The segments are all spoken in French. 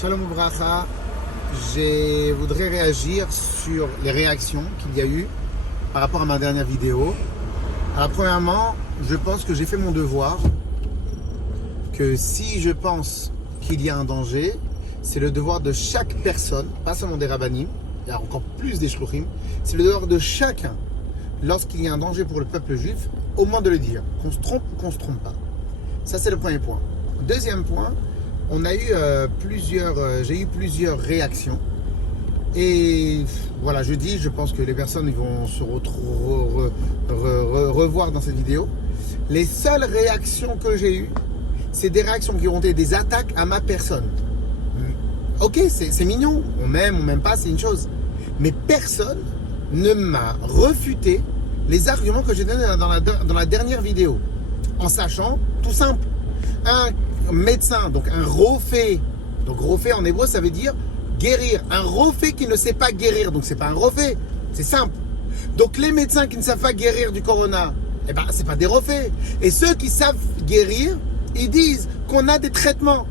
Shalom Uvracha, je voudrais réagir sur les réactions qu'il y a eu par rapport à ma dernière vidéo. Alors premièrement, je pense que j'ai fait mon devoir, que si je pense qu'il y a un danger, c'est le devoir de chaque personne, pas seulement des rabbanim, il y a encore plus des shluchim, c'est le devoir de chacun, lorsqu'il y a un danger pour le peuple juif, au moins de le dire, qu'on se trompe ou qu'on se trompe pas. Ça c'est le premier point. Deuxième point, on a eu j'ai eu plusieurs réactions. Et voilà, je pense que les personnes ils vont se revoir dans cette vidéo. Les seules réactions que j'ai eues, c'est des réactions qui ont été des attaques à ma personne. Ok, c'est mignon, on m'aime pas, c'est une chose. Mais personne ne m'a refuté les arguments que j'ai donnés dans la dernière vidéo. En sachant, tout simple, un médecin, donc un rofé, donc rofé en hébreu ça veut dire guérir, un rofé qui ne sait pas guérir, donc c'est pas un rofé, c'est simple. Donc les médecins qui ne savent pas guérir du corona, eh ben c'est pas des rofés. Et ceux qui savent guérir, ils disent qu'on a des traitements.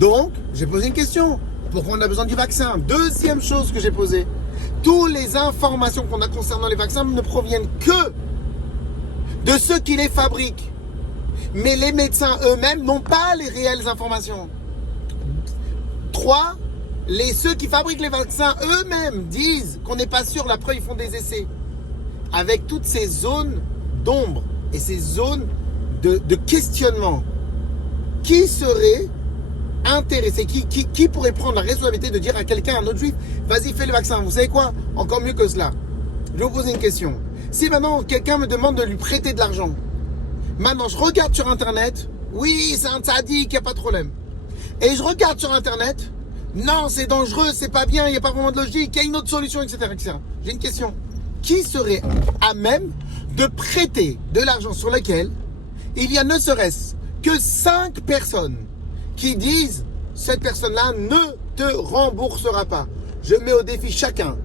Donc j'ai posé une question, pourquoi on a besoin du vaccin? Deuxième chose que j'ai posée, toutes les informations qu'on a concernant les vaccins ne proviennent que de ceux qui les fabriquent. Mais les médecins eux-mêmes n'ont pas les réelles informations. 3, ceux qui fabriquent les vaccins eux-mêmes disent qu'on n'est pas sûr, la preuve, ils font des essais. Avec toutes ces zones d'ombre et ces zones de questionnement, qui serait intéressé, qui pourrait prendre la responsabilité de dire à quelqu'un, à un autre juif, vas-y, fais le vaccin. Vous savez quoi? Encore mieux que cela. Je vais vous poser une question. Si maintenant quelqu'un me demande de lui prêter de l'argent, maintenant, je regarde sur Internet, oui, c'est un tzaddik, il n'y a pas de problème. Et je regarde sur Internet, non, c'est dangereux, c'est pas bien, il n'y a pas vraiment de logique, il y a une autre solution, etc. etc. J'ai une question. Qui serait à même de prêter de l'argent sur lequel il y a ne serait-ce que 5 personnes qui disent, cette personne-là ne te remboursera pas. Je mets au défi chacun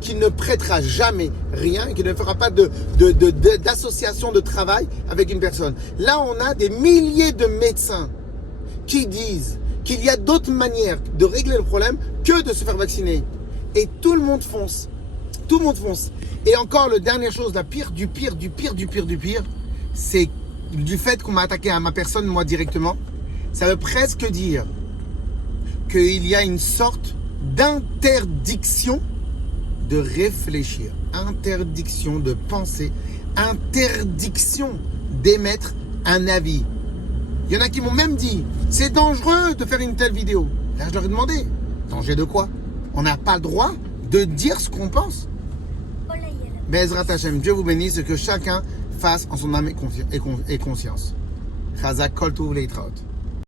qui ne prêtera jamais rien et qui ne fera pas d'association de travail avec une personne. Là, on a des milliers de médecins qui disent qu'il y a d'autres manières de régler le problème que de se faire vacciner. Et tout le monde fonce. Tout le monde fonce. Et encore, la dernière chose, la pire du pire, c'est du fait qu'on m'a attaqué à ma personne, moi directement. Ça veut presque dire qu'il y a une sorte d'interdiction de réfléchir, interdiction de penser, interdiction d'émettre un avis. Il y en a qui m'ont même dit, c'est dangereux de faire une telle vidéo. Là, je leur ai demandé, danger de quoi? On n'a pas le droit de dire ce qu'on pense. Bezrat Hashem, Dieu vous bénisse, que chacun fasse en son âme et conscience. Chazak kol tov leitraot.